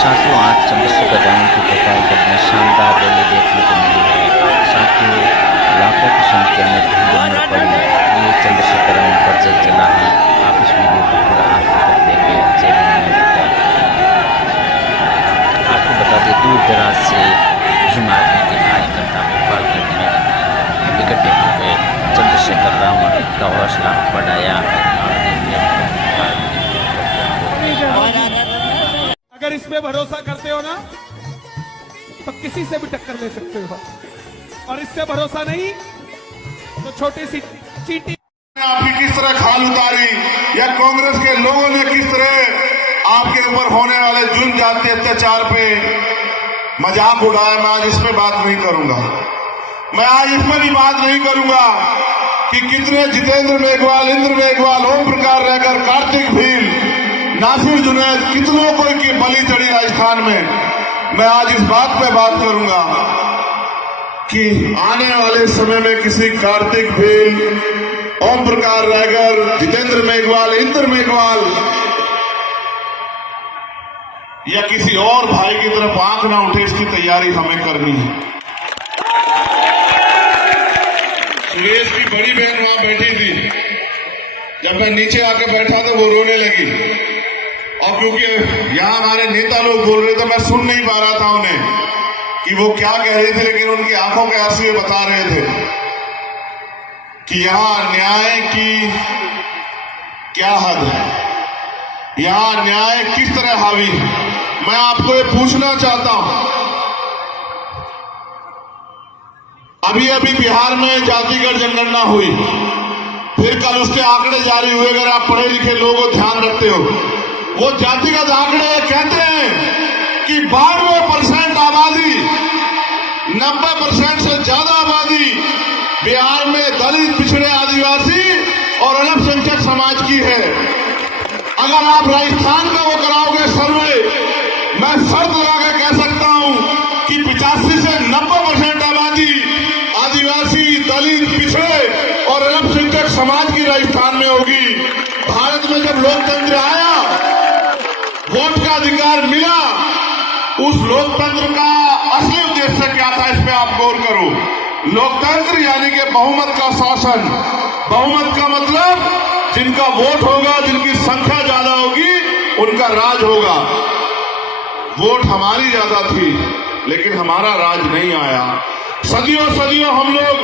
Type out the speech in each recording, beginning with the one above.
साथियों, आज चंद्रशेखर रावण की प्रतापगढ़ में शानदार रैली देखने को मिली है। साथियों, लाखों की संख्या में भीड़ उमड़ पड़ी। ये चंद्रशेखर रावण पर जय चला है। आप इस वीडियो को पूरा आखिर तक देखें। जय भीम। आपको बता दें, दूर दराज से भीम आर्मी के कार्यकर्ता गोपालगंज में इकट्ठे हो गए। चंद्रशेखर रावण का हौसला बढ़ाया। अगर इसमें भरोसा करते हो ना तो किसी से भी टक्कर ले सकते हो, और इससे भरोसा नहीं तो छोटी सी चींटी आपकी किस तरह खाल उतारी या कांग्रेस के लोगों ने किस तरह आपके ऊपर होने वाले जुल्म जाति अत्याचार पे मजाक उड़ाया। मैं आज इसमें बात नहीं करूंगा। मैं आज इसमें भी बात नहीं करूंगा कि कितने जितेंद्र मेघवाल, इंद्र मेघवाल, ओम प्रकाश रहकर, कार्तिक भील, नासिर जुनैद, कितनों को की बलि चढ़ी राजस्थान में। मैं आज इस बात पे बात करूंगा कि आने वाले समय में किसी कार्तिक भील, ओम प्रकाश रहकर, जितेंद्र मेघवाल, इंद्र मेघवाल या किसी और भाई की तरफ आंख ना उठे, इसकी तैयारी हमें करनी है। सुरेश की बड़ी बहन वहां बैठी थी। जब मैं नीचे आके बैठा तो वो रोने लगी, और क्योंकि यहाँ हमारे नेता लोग बोल रहे थे, मैं सुन नहीं पा रहा था उन्हें कि वो क्या कह रही थी, लेकिन उनकी आंखों के आंसू ये बता रहे थे कि यहाँ न्याय की क्या हद है, यहाँ न्याय किस तरह हावी है। मैं आपको ये पूछना चाहता हूं, अभी अभी बिहार में जातिगत जनगणना हुई, फिर कल उसके आंकड़े जारी हुए। अगर आप पढ़े लिखे लोगों को ध्यान रखते हो, वो जातिगत आंकड़े कहते हैं कि 92% आबादी, 90% से ज्यादा आबादी बिहार में दलित, पिछड़े, आदिवासी और अल्पसंख्यक समाज की है। अगर आप राजस्थान का वो कराओगे सर्वे, मैं शर्त लगा के कह सकता हूं कि 85 से 90% आबादी आदिवासी, दलित, पिछड़े और अल्पसंख्यक समाज की राजस्थान में होगी। भारत में जब लोकतंत्र आया, वोट का अधिकार मिला, उस लोकतंत्र का असली उद्देश्य क्या था, इस पे आप गौर करो। लोकतंत्र यानी कि बहुमत का शासन। बहुमत का मतलब जिनका वोट होगा, जिनकी संख्या ज्यादा होगी, उनका राज होगा। वोट हमारी ज्यादा थी, लेकिन हमारा राज नहीं आया। सदियों सदियों हम लोग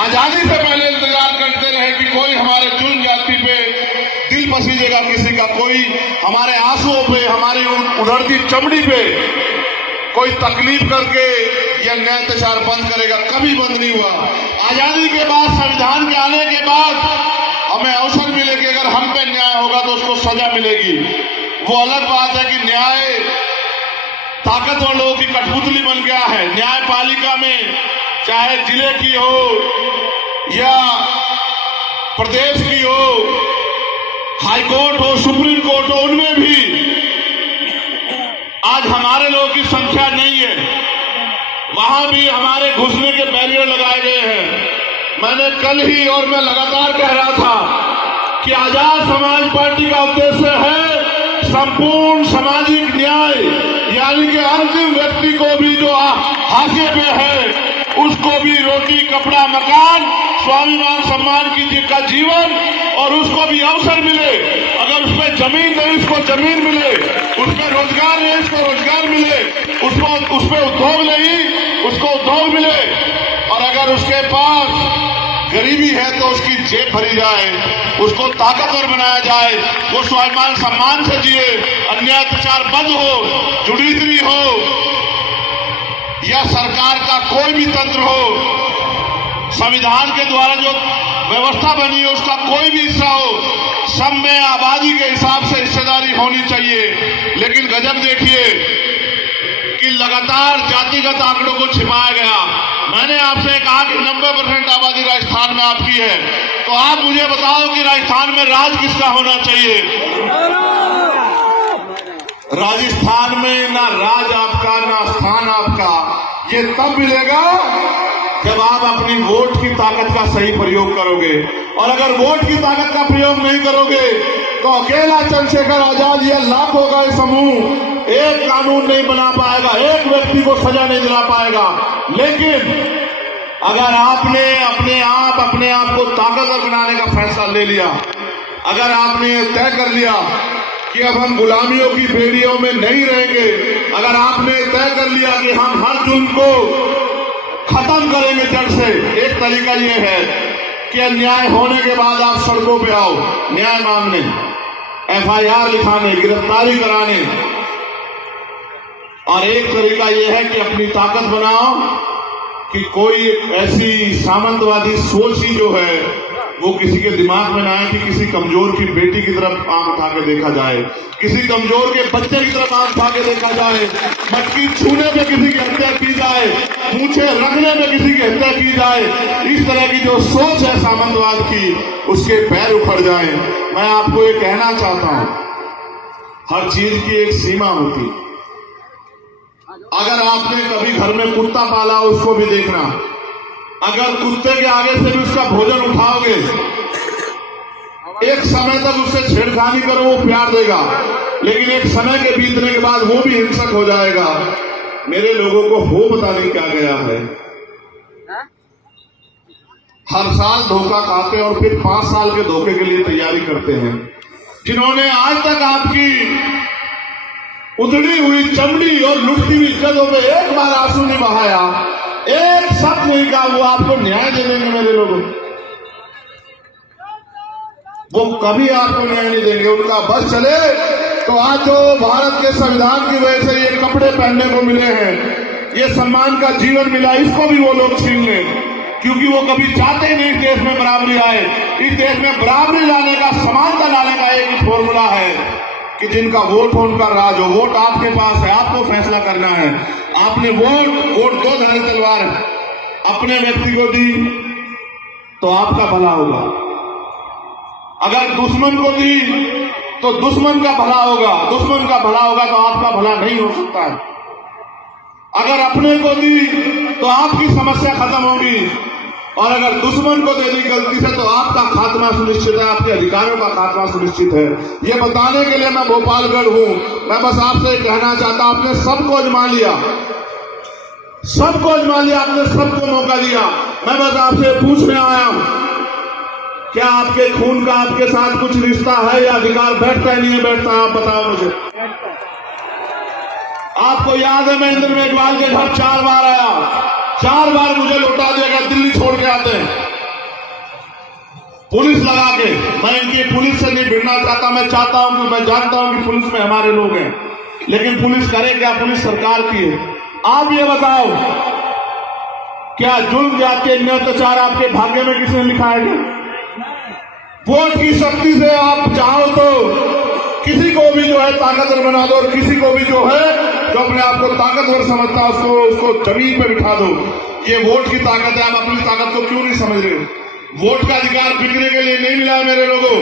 आजादी से पहले इंतजार करते रहे कि कोई हमारे जुल्म जाति पे दिल पसीजेगा किसी का, कोई हमारे आंसुओं पे, हमारी उधड़ती चमड़ी पे कोई तकलीफ करके या न्याय अत्याचार बंद करेगा। कभी बंद नहीं हुआ। आजादी के बाद, संविधान के आने के बाद हमें अवसर मिले कि अगर हम पे न्याय होगा तो उसको सजा मिलेगी। वो अलग बात है कि न्याय ताकतवर लोगों की कठपुतली बन गया है। न्यायपालिका में चाहे जिले की हो या प्रदेश की हो, हाईकोर्ट हो, सुप्रीम कोर्ट हो, उनमें भी आज हमारे लोगों की संख्या नहीं है। वहां भी हमारे घुसने के बैरियर लगाए गए हैं। मैंने कल ही और मैं लगातार कह रहा था कि आजाद समाज पार्टी का उद्देश्य है संपूर्ण सामाजिक न्याय, यानी कि अंतिम व्यक्ति को भी जो हाशिए पे है, उसको भी रोटी, कपड़ा, मकान, स्वाभिमान, सम्मान का जीवन, और उसको भी अवसर मिले। अगर उसमें जमीन नहीं, उसको जमीन मिले। उसमें रोजगार नहीं, उसको रोजगार मिले। उसमें उद्योग नहीं, उसको उद्योग मिले। और अगर उसके पास गरीबी है तो उसकी जेब भरी जाए, उसको ताकतवर बनाया जाए, वो स्वाभिमान सम्मान से जिए, अन्याय अत्याचार बंद हो, जुडिशरी हो या सरकार का कोई भी तंत्र हो, संविधान के द्वारा जो व्यवस्था बनी है उसका कोई भी हिस्सा हो, सब में आबादी के हिसाब से हिस्सेदारी होनी चाहिए। लेकिन गजब देखिए कि लगातार जातिगत आंकड़ों को छिपाया गया। मैंने आपसे कहा कि 90% आबादी राजस्थान में आपकी है, तो आप मुझे बताओ कि राजस्थान में राज किसका होना चाहिए? राजस्थान में ना राज आपका, ना स्थान आपका। ये तब मिलेगा जब आप अपनी वोट की ताकत का सही प्रयोग करोगे। और अगर वोट की ताकत का प्रयोग नहीं करोगे तो अकेला चंद्रशेखर आजाद या लाखों का समूह एक कानून नहीं बना पाएगा, एक व्यक्ति को सजा नहीं दिला पाएगा। लेकिन अगर आपने अपने आप को ताकतवर बनाने का फैसला ले लिया, अगर आपने तय कर लिया कि अब हम गुलामियों की बेड़ियों में नहीं रहेंगे, अगर आपने तय कर लिया कि हम हर जुल्म को खत्म करेंगे जड़ से, एक तरीका यह है कि अन्याय होने के बाद आप सड़कों पे आओ न्याय मांगने, FIR लिखाने, गिरफ्तारी कराने। और एक तरीका यह है कि अपनी ताकत बनाओ कि कोई एक ऐसी सामंतवादी सोच ही जो है वो किसी के दिमाग में ना आए कि किसी कमजोर की बेटी की तरफ आंख उठा के देखा जाए, किसी कमजोर के बच्चे की तरफ आंख उठा के देखा जाए, मटकी छूने पे किसी की हत्या की जाए, मूछे रखने पे किसी की हत्या की जाए। इस तरह की जो सोच है सामंतवाद की, उसके पैर उखड़ जाए। मैं आपको ये कहना चाहता हूं, हर चीज की एक सीमा होती। अगर आपने कभी घर में कुत्ता पाला, उसको भी देखना, अगर कुत्ते के आगे से भी उसका भोजन उठाओगे, एक समय तक उससे छेड़खानी करो, वो प्यार देगा, लेकिन एक समय के बीतने के बाद वो भी हिंसक हो जाएगा। मेरे लोगों को हो पता नहीं क्या गया है, हर साल धोखा खाते और फिर 5 साल के धोखे के लिए तैयारी करते हैं। जिन्होंने आज तक आपकी उधड़ी हुई चमड़ी और लुटती हुई इज्जतों पे एक बार आंसू नहीं बहाया, एक शब्द नहीं कहा, वो आपको न्याय दे देंगे। मेरे लोगों, वो कभी आपको न्याय नहीं देंगे। उनका बस चले तो आज जो भारत के संविधान की वजह से ये कपड़े पहनने को मिले हैं, ये सम्मान का जीवन मिला, इसको भी वो लोग छीन लें, क्योंकि वो कभी चाहते ही नहीं इस देश में बराबरी आए। इस देश में बराबरी लाने का, समानता लाने का एक ही फॉर्मूला है कि जिनका वोट हो उनका राज हो। वोट आपके पास है, आपको फैसला करना है। आपने वोट दो धारी तलवार है, अपने व्यक्ति को दी तो आपका भला होगा, अगर दुश्मन को दी तो दुश्मन का भला होगा, दुश्मन का भला होगा तो आपका भला नहीं हो सकता है। अगर अपने को दी तो आपकी समस्या खत्म होगी, और अगर दुश्मन को दे दी गलती से तो आपका खात्मा सुनिश्चित है, आपके अधिकारों का खात्मा सुनिश्चित है। ये बताने के लिए मैं भोपालगढ़ हूं। मैं बस आपसे कहना चाहता हूं, आपने सबको अजमा लिया, सबको अजमा लिया, आपने सबको मौका दिया। मैं बस आपसे पूछने आया हूं, क्या आपके खून का आपके साथ कुछ रिश्ता है या अधिकार बैठता है, नहीं बैठता है? आप बताओ मुझे। आपको याद है, मैं इंद्र मेघवाल के घर 4 बार आया, 4 बार मुझे लौटा दिया गया, दिल्ली छोड़ के आते हैं पुलिस लगा के। मैं इनकी पुलिस से नहीं भिड़ना चाहता, मैं चाहता हूं कि मैं जानता हूं कि पुलिस में हमारे लोग हैं, लेकिन पुलिस करे क्या? पुलिस सरकार की है। आप ये बताओ, क्या जुल्म जाति अत्याचार आपके भाग्य में किसने लिखा है? वोट की शक्ति से आप चाहो तो किसी को भी जो है ताकतवर बना दो, और किसी को भी जो है जो अपने आप को ताकतवर समझता है उसको जमीन पे बिठा दो। ये वोट की ताकत है। आप अपनी ताकत को क्यों नहीं समझ रहे? वोट का अधिकार बिकने के लिए नहीं मिला है मेरे लोगों।